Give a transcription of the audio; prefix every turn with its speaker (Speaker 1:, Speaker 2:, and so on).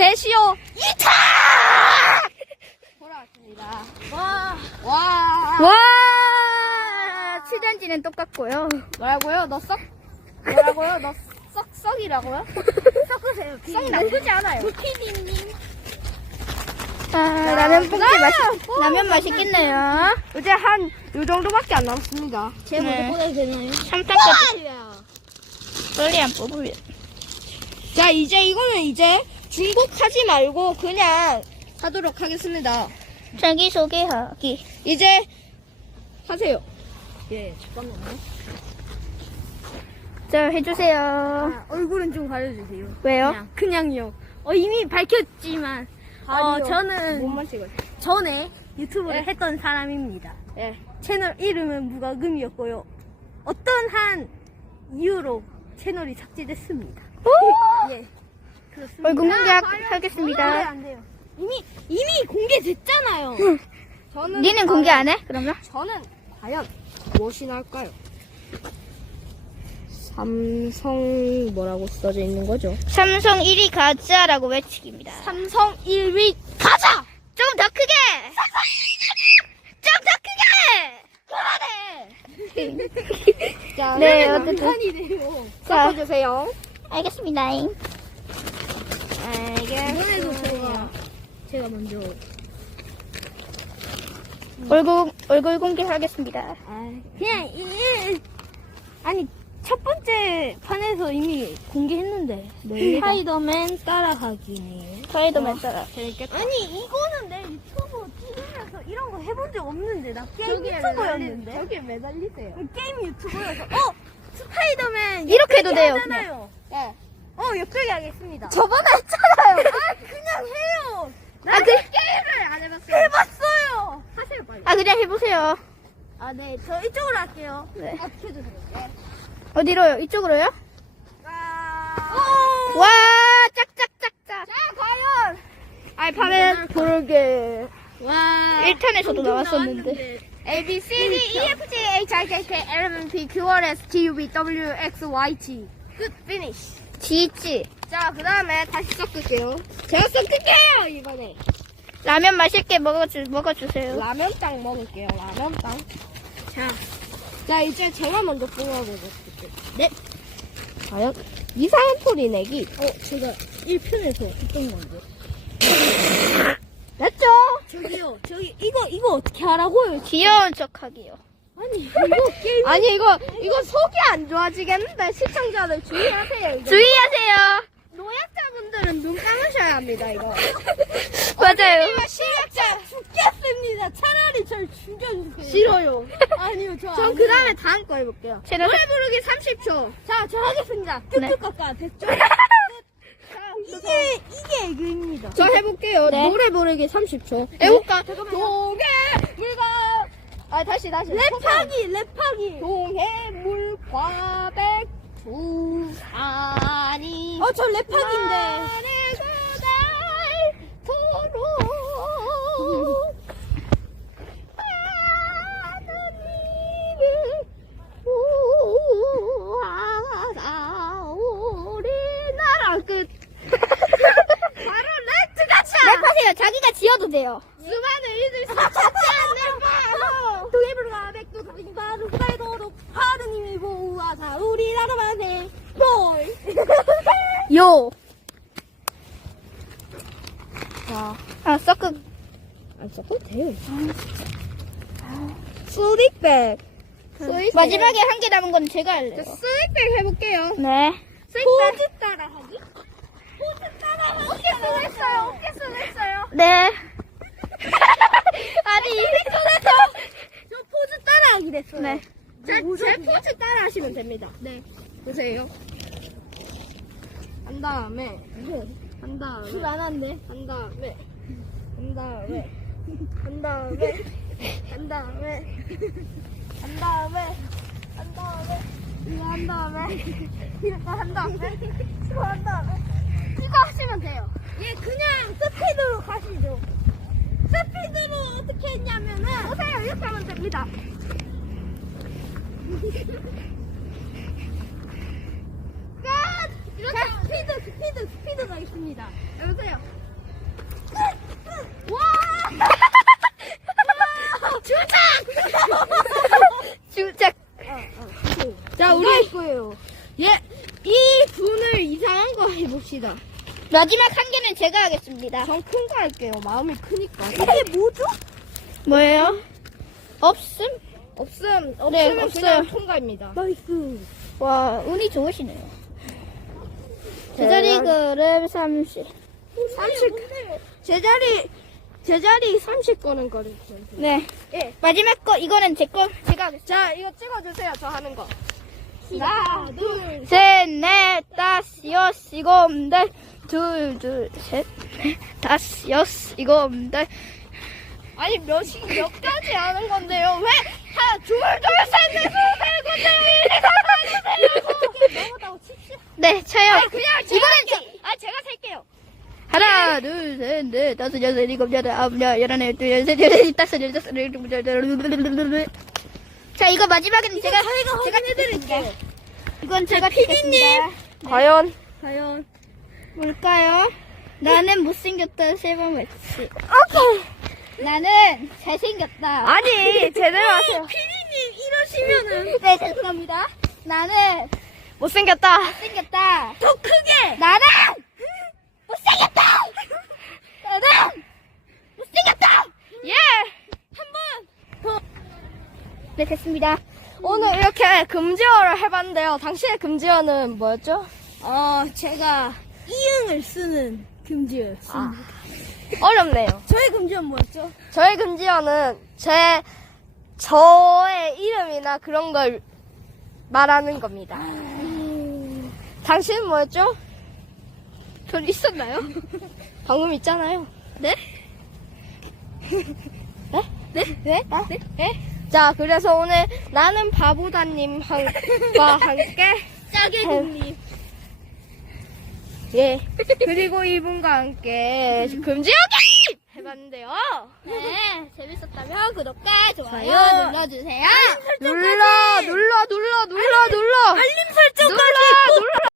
Speaker 1: 제시오 2타! 돌아왔습니다. 와. 와.
Speaker 2: 와! 치단지는 똑같고요.
Speaker 1: 뭐라고요? 너 썩? 뭐라고요? 너 썩, 썩이라고요? 썩으세요. 썩 나쁘지 않아요. 부피디님.
Speaker 2: 아, 라면 볶기 맛있, 라면 맛있겠네요.
Speaker 1: 이제 한, 요 정도밖에 안 남았습니다.
Speaker 2: 제가 먼저
Speaker 1: 뽑아도 되나요?
Speaker 2: 삼탕까지 빨리 안 뽑으면.
Speaker 1: 자, 이제 이거는 이제 중복하지 말고 그냥 하도록 하겠습니다.
Speaker 2: 자기소개하기.
Speaker 1: 이제 하세요. 예, 잠깐만요.
Speaker 2: 자, 해주세요.
Speaker 1: 아, 얼굴은 좀 가려주세요.
Speaker 2: 왜요?
Speaker 1: 그냥, 요 어, 이미 밝혔지만, 어, 저는
Speaker 2: 몸만
Speaker 1: 찍어요. 전에 유튜브를 했던 사람입니다.
Speaker 2: 예.
Speaker 1: 채널 이름은 무가금이었고요. 어떤 한 이유로 채널이 삭제됐습니다. 예.
Speaker 2: 얼굴 공개
Speaker 1: 아,
Speaker 2: 하겠습니다.
Speaker 1: 안 돼요. 이미, 이미 공개됐잖아요. 저는
Speaker 2: 니는 공개 안 해? 그러면?
Speaker 1: 저는 과연 무엇이 나올까요? 삼성 뭐라고 써져 있는 거죠?
Speaker 2: 삼성 1위 가자라고 외치기입니다.
Speaker 1: 삼성 1위 가자!
Speaker 2: 좀 더 크게! 좀 더 크게!
Speaker 1: 자,
Speaker 2: 네, 어쨌든.
Speaker 1: 난판이네요.
Speaker 2: 자.
Speaker 1: 섞어주세요.
Speaker 2: 알겠습니다.
Speaker 1: 이번에도 제가, 제가 먼저.
Speaker 2: 얼굴, 얼굴 공개하겠습니다.
Speaker 1: 아, 그냥, 이, 이- 아니, 첫 번째 판에서 이미 공개했는데. 스파이더맨 따라하기네요.
Speaker 2: 스파이더맨 따라.
Speaker 1: 재밌겠다. 아니, 이거는 내 유튜브 찍으면서 이런 거 해본 적 없는데. 나 게임 유튜버였는데.
Speaker 3: 저기에 매달리세요.
Speaker 1: 게임 유튜버여서. 어! 스파이더맨.
Speaker 2: 이렇게 해도 돼요,
Speaker 1: 하잖아요.
Speaker 3: 네.
Speaker 1: 어, 옆쪽에 하겠습니다.
Speaker 2: 저번에 했잖아요.
Speaker 1: 아, 그냥 해요. 나
Speaker 2: 아, 그-
Speaker 1: 게임을 안 해봤어요. 해봤어요. 하세요, 빨리.
Speaker 2: 아, 그냥 해보세요.
Speaker 1: 아, 네. 저 이쪽으로 할게요.
Speaker 2: 네.
Speaker 1: 아, 켜주세요. 네.
Speaker 2: 어디로요? 이쪽으로요?
Speaker 1: 아.
Speaker 2: 와, 짝짝짝짝.
Speaker 1: 자, 과연.
Speaker 2: 알파벳
Speaker 1: 그러게. 와.
Speaker 2: 1탄에서도 나왔었는데.
Speaker 1: A, B, C, D, E, F, G, H, I, K, K, L, M, N, P, Q, R, S, T, U, V, W, X, Y, T. 끝, 피니쉬.
Speaker 2: 지지.
Speaker 1: 자, 그 다음에 다시 섞을게요. 제가 섞을게요, 이번에.
Speaker 2: 라면 맛있게 먹어주, 먹어주세요.
Speaker 1: 라면빵 먹을게요, 라면빵. 자, 자, 이제 제가 먼저 뽑아보겠습니다. 네. 과연 이상한 소리 내기. 어, 제가 1편에서 했던 건데. 맞죠? 저기요, 저기, 이거, 이거 어떻게 하라고요?
Speaker 2: 귀여운 척 하기요.
Speaker 1: 아니, 이거 이거, 속이 안 좋아지겠는데, 시청자들 주의하세요, 이거.
Speaker 2: 주의하세요.
Speaker 1: 노약자분들은 눈 감으셔야 합니다, 이거.
Speaker 2: 맞아요.
Speaker 1: 이거 실력자 죽겠습니다. 차라리 절 죽여주세요. 싫어요. 아니요, 저. 전 그 다음에 다음 거 해볼게요.
Speaker 2: 채널
Speaker 1: 노래 부르기 30초. 자, 저 하겠습니다.
Speaker 2: 네.
Speaker 1: 뚝뚝 깎아. 됐죠? 자, 이게, 이게 애교입니다. 저 해볼게요.
Speaker 2: 네.
Speaker 1: 노래 부르기 30초. 해볼까? 동해, 물과, 아, 다시, 다시. 랩하기, 랩하기. 동해, 물 과, 백두산이. 어, 저 랩하기인데. 도로 우리나라 끝 바로 레트 가차
Speaker 2: 랩하세요. 자기가 지어도 돼요.
Speaker 1: 수많은 이들 찾지 않는 바로 동해불과 백두산이 바로 사이도록 하느님이 보호하사 우리나라만의 볼
Speaker 2: 요.
Speaker 1: 자,
Speaker 2: 아, 섞은.
Speaker 1: 안 써도 돼요. 스릭백.
Speaker 2: 마지막에 한 개 남은 건 제가 할래요.
Speaker 1: 스릭백 해볼게요.
Speaker 2: 네.
Speaker 1: 포즈 따라하기? 포즈 따라하기. 어깨 쓰고 했어요. 어깨 쓰고 했어요.
Speaker 2: 네. 아니,
Speaker 1: 저 포즈 따라하기 됐어요.
Speaker 2: 네.
Speaker 1: 자, 제 포즈 따라하시면 됩니다. 네. 보세요. 한 다음에, 한 다음에,
Speaker 2: 불안한데.
Speaker 1: 한 다음에, 한 다음에, 한 다음에, 한 다음에, 한 다음에, 한 다음에, 이거 한 다음에, 이거 한 다음에, 이거 한 다음에, 이거 하시면 돼요. 예, 그냥 스피드로 가시죠. 스피드로 어떻게 했냐면은, 보세요, 이렇게 하면 됩니다. 끝! 자, 스피드, 스피드, 스피드 가겠습니다. 여보세요. 와!
Speaker 2: 주작.
Speaker 1: 자, 우리 거예요. 예, 이 분을 이상한 거 해봅시다.
Speaker 2: 마지막 한 개는 제가 하겠습니다.
Speaker 1: 전 큰 거 할게요. 마음이 크니까. 이게 뭐죠?
Speaker 2: 뭐예요? 없음?
Speaker 1: 없음, 없으면
Speaker 2: 네,
Speaker 1: 그냥
Speaker 2: 없어요.
Speaker 1: 통과입니다. 나이스.
Speaker 2: 와, 운이 좋으시네요. 제자리 그램 30.
Speaker 1: 30, 제자리, 제자리 30 거는 거를.
Speaker 2: 네.
Speaker 1: 예.
Speaker 2: 마지막 거, 이거는 제 거, 제가 하겠습니다.
Speaker 1: 자, 이거 찍어주세요. 저 하는 거. 하나, 둘,
Speaker 2: 셋, 넷, 다섯, 여섯, 일곱, 넷, 둘, 둘, 셋, 넷, 다섯, 여섯, 일곱, 넷.
Speaker 1: 아니 몇, 시, 몇 가지 하는 건데요? 왜? 하, 둘, 둘, 셋, 넷, 다섯, 여섯, 일곱, 여덟, 아홉, 넘어다고 칩시다.
Speaker 2: 네, 쳐요.
Speaker 1: 아니, 그냥 제가 할게요. 아, 제가 살게요.
Speaker 2: 하나, 둘, 셋, 넷, 다섯, 여섯, 일곱, 여덟, 아홉, 열, 열하나, 열둘, 열셋, 열넷, 다섯, 열다섯, 열일곱, 열여덟. 자, 이거 마지막에는 제가, 제가 해드릴게요. 이건 제가 피디님.
Speaker 1: 과연?
Speaker 2: 과연 뭘까요? 나는 못생겼다 세번 외치. 오케이. 나는 잘생겼다.
Speaker 1: 아니, 제대로 하세요.
Speaker 2: 피디님 이러시면은. 네 죄송합니다. 나는
Speaker 1: 못생겼다.
Speaker 2: 못생겼다.
Speaker 1: 더 크게!
Speaker 2: 나는 못생겼다. 나는 못생겼다.
Speaker 1: 예!
Speaker 2: 네 됐습니다.
Speaker 1: 오늘 이렇게 금지어를 해봤는데요. 당신의 금지어는 뭐였죠?
Speaker 2: 어 제가 이응을 쓰는 금지어.
Speaker 1: 아, 어렵네요.
Speaker 2: 저의 금지어 뭐였죠?
Speaker 1: 저의 금지어는 제, 저의 이름이나 그런 걸 말하는 겁니다. 당신은 뭐였죠?
Speaker 2: 별 있었나요?
Speaker 1: 방금 있잖아요.
Speaker 2: 네?
Speaker 1: 네?
Speaker 2: 네? 네?
Speaker 1: 어?
Speaker 2: 네? 네?
Speaker 1: 자, 그래서 오늘 나는 바보다님과 함께
Speaker 2: 짜게님.
Speaker 1: 예. 그리고 이분과 함께 금지어기 해봤는데요.
Speaker 2: 네, 재밌었다면 구독과 좋아요
Speaker 1: 좋아요.
Speaker 2: 눌러주세요.
Speaker 1: 눌러, 눌러, 눌러, 눌러, 눌러. 알림 설정까지. 눌러, 눌러.